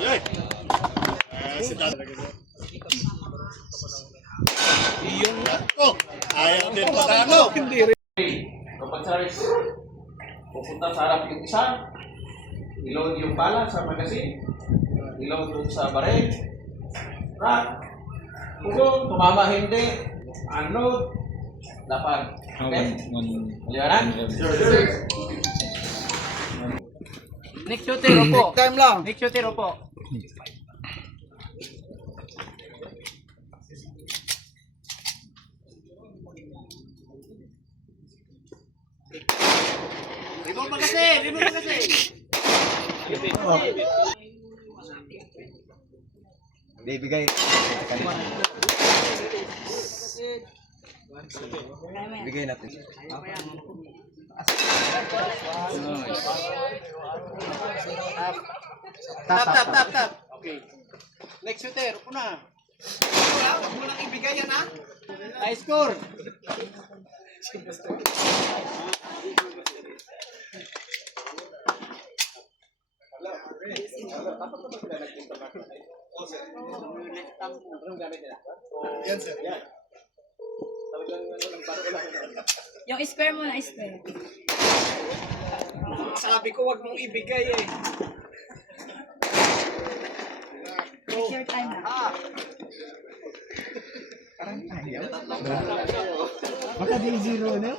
Ayun. Si Yung ko. Ayaw din patalo. Hindi rin. Kapag service, pupunta sa harap yung isa, ilog yung bala sa magasin, ilog yung sa baril, rack, kung tumama hindi, unload, dapat. Okay? Maliwanan? Next shooter, opo. Time lang. Next shooter, opo. Remove magasin! Remove magasin! Bibigay. Bigay natin. Tap. Okay. Next shooter, upo na. Huwag mo lang ibigay yan, ha? High score. Yan, sir. Yung square muna, square. Sabi ko, huwag mong ibigay eh. Take your time na. Baka di zero na.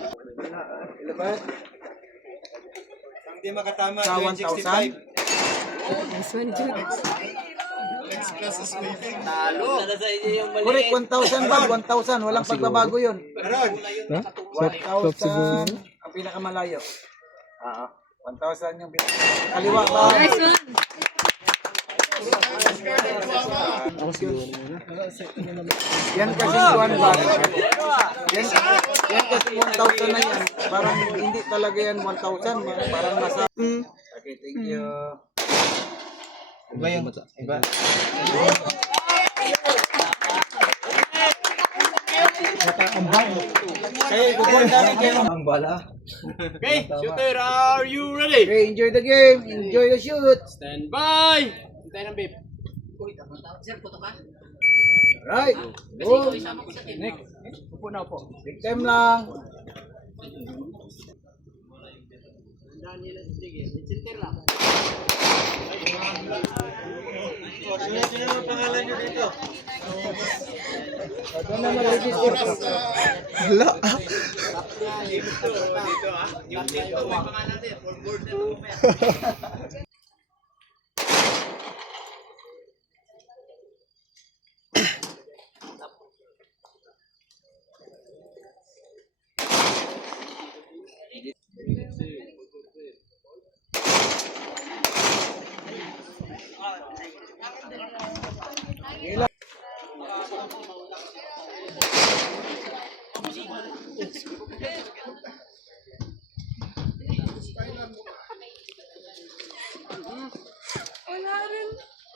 Hindi makatama, Sa 1,000? Nice one, Jude. Next class is waiting. Talo. Correct, 1,000 ba? 1,000. Walang pagbabago yun. 1,000 ang pinakamalayo. 1,000 yung kaliwa ba? Nice one. Yan kasi kuwan ba? Yan kasi 1,000 na yan. Parang hindi talaga yan 1,000. Parang nasa... Okay, thank you. Iba yun. Iba. Okay, kukuhan namin kayo. Ang bala. Okay, shooter, are you ready? Okay, enjoy the game. Enjoy the shoot. Stand by! Hintay ng babe. Right. Go. Next. Upo na, upo. Big time lang. Sino ang pangalan nyo dito? Ito na mag-register. Wala. Dito ah. Yung dito, may pangalan din. For board na mamaya.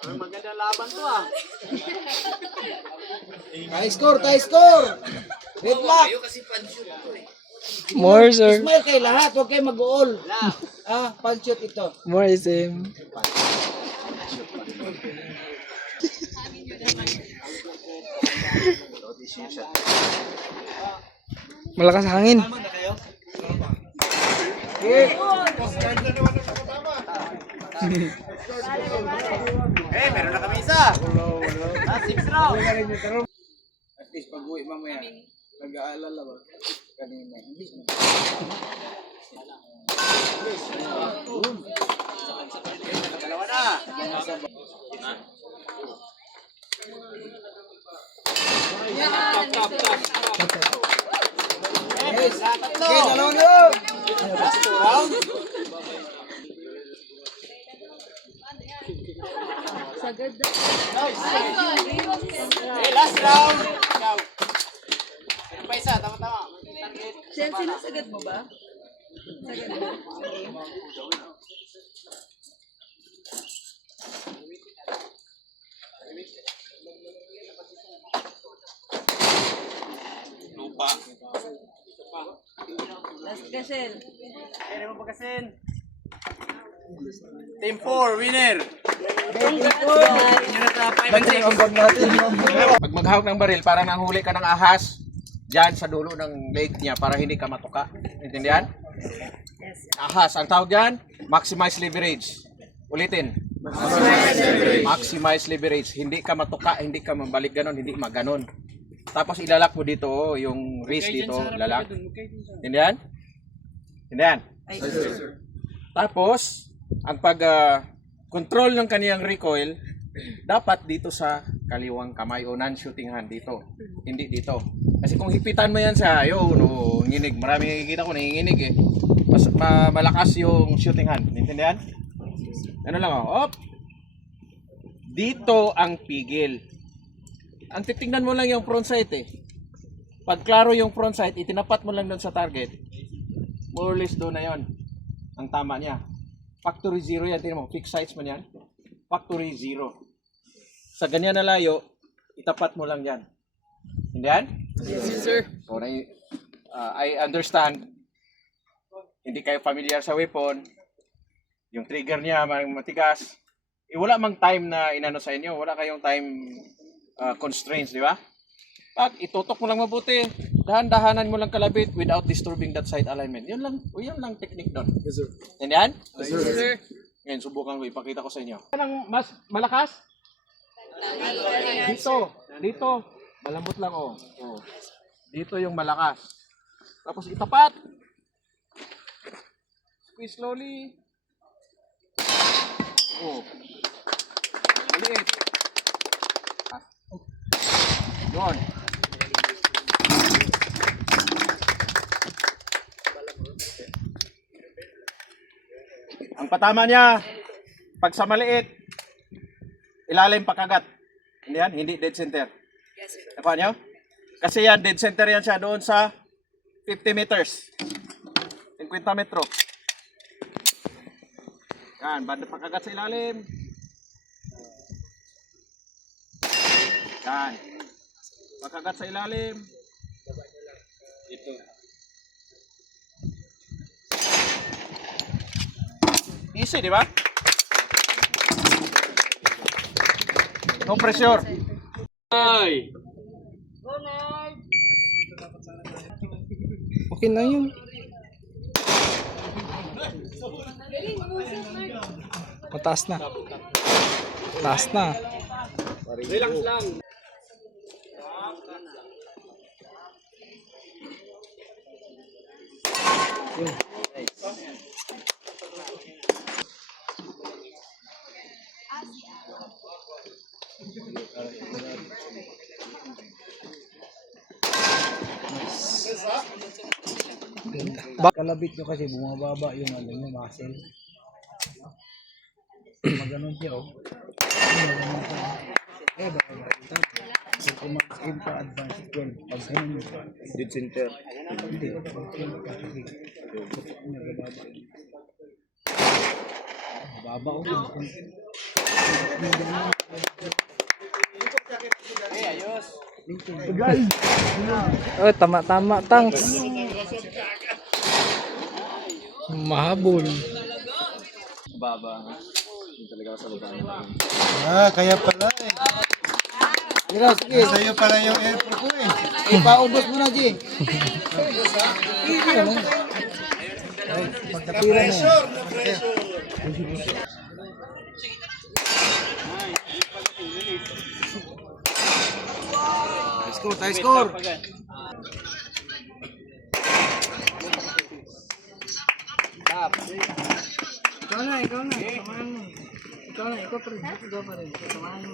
Maganda laban to ah. Tie score, tie score. Red lock. More, sir. Smile kay lahat, huwag kayo mag-all. Pan-shoot ito. More SM. Malakas hangin. Okay. Eh, meron na kami isa. 6 round. At least pag-uwi mamaya, nag-aalala ba? Kanina. Hindi na. Dalawa na. Yes. Okay, dalawa na. Last 2 round. Eh, last round. Ikaw. Sino pa isa? Tama-tama. Chelsea, nasagad mo ba? Sagad mo? Lupa. Last gasel. Eh, naman pagkasin. Team 4, winner! Ambag natin. Pag maghawak ng baril, parang nanghuli ka ng ahas dyan sa dulo ng leg niya para hindi ka matuka. Intindihan? Ahas. Ang tawag dyan, maximize leverage. Ulitin. Maximize leverage. Hindi ka matuka, hindi ka mabalik ganon, hindi maganon. Tapos ilalak mo dito, oh, yung wrist dito, lalak. Intindihan? Intindihan? Tapos, ang pag-control ng kaniyang recoil, dapat dito sa kaliwang kamay o non-shooting hand dito. Hindi dito. Kasi kung hipitan mo yan sa, yun, nginig. Maraming nakikita ko, nanginginig eh. Mas malakas yung shooting hand. Intindihan? Ano lang, oh. Op! Dito ang pigil. Ang titingnan mo lang yung front sight eh. Pag klaro yung front sight, itinapat mo lang doon sa target. More or less doon na yon. Ang tama niya. Factory 0 yan. Tingnan mo, fixed sights man yan. Factory 0. Sa ganyan na layo, itapat mo lang yan. Hindi yan? Yes, sir. So, I understand. Hindi kayo familiar sa weapon. Yung trigger niya matigas. Wala mang time na inano sa inyo. Wala kayong time constraints, di ba? Pag itutok mo lang mabuti, dahan-dahanan mo lang kalabit without disturbing that side alignment. Yun lang technique doon. Yes, sir. Intindihan? Yes, sir. Ngayon, subukan ko, ipakita ko sa inyo. Anong mas malakas? Dito. Malambot lang, oh. Dito yung malakas. Tapos itapat. Squeeze slowly. Oh. Maliit. Yun. Ang patama niya, pag sa maliit, ilalim pakagat. Hindi yan, hindi dead center. Yes, sir. Nakuha niyo? Kasi yan, dead center yan siya doon sa 50 meters. 50 metro. Yan, banda pakagat sa ilalim. Yan. Pakagat sa ilalim. Ito. Easy, di ba? No pressure. Ay! Okay na yun. Mataas na. Taas na. Relax lang. Kalabit nyo kasi bumababa yung ano yung muscle. Maganon siya oh. Maganon siya. Eh, bababa. So, kung mag-aim ka advance 12, pag ganun mo siya. Dead center. Hindi. Bababa oh. Ayos. Oh, tama, thanks. Mahabol. Ah, kaya pala eh. Mira, sige. Sa'yo pala yung airport ko eh. Ipaubos mo na, G. Pagkatira na. Pressure na pressure. Score, tayo score. Ikaw na. Samahan mo. Ikaw pa rin. Ikaw pa rin. Samahan mo.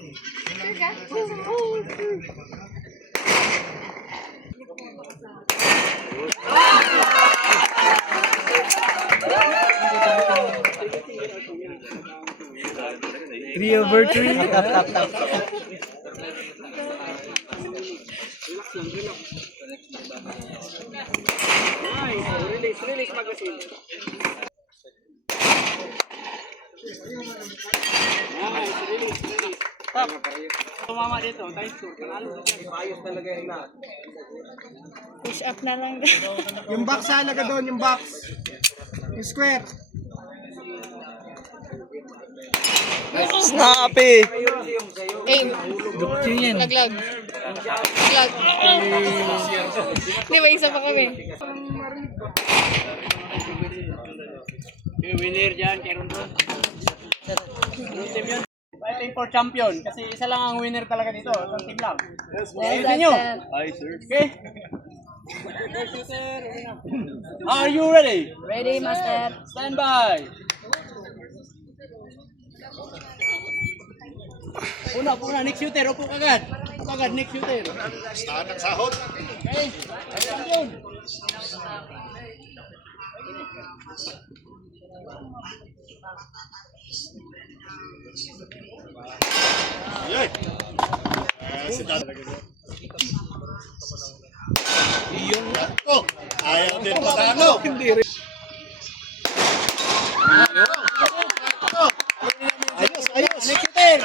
Three over three. Tap. Release magazine. Tumama dito, tayo score. Ayos talaga yung lahat. Push up na lang. Yung box halaga doon, yung box. Yung square. Snappy! Aim. Laglag. Laglag. Di ba isa pa kami? Winner dyan, Keron Ron. Team yun. Fighting for champion. Kasi isa lang ang winner talaga dito. Isang team lang. Ayun nyo. Okay? Are you ready? Ready, master. Stand by. Una, next shooter. Upo kagad. Upo kagad, next shooter. Staan ng sahod. Okay? Champion. Yay! Si Dad. Yung ko. Ayaw din patalo. Hindi rin. Ayos, ayos. Next shooter.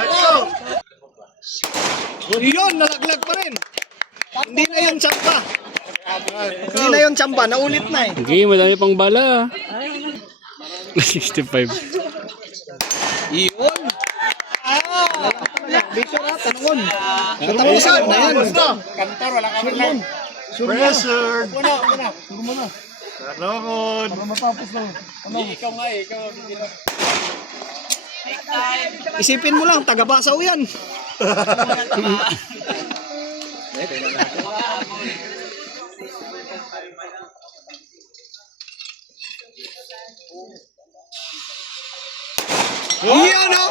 Yun, nalaglag pa rin. Hindi na yun tsamba. Hindi na yun tsamba, naulit na eh. Okay, madami pang bala. 65. Iyon. Bishop na, tanungon. Natapusan na yan. Kantor, wala ka man. Pressured. Una. Tanungon. Ikaw nga eh. Ikaw ang Isipin mo lang, taga-Basaw yan. Iyan o!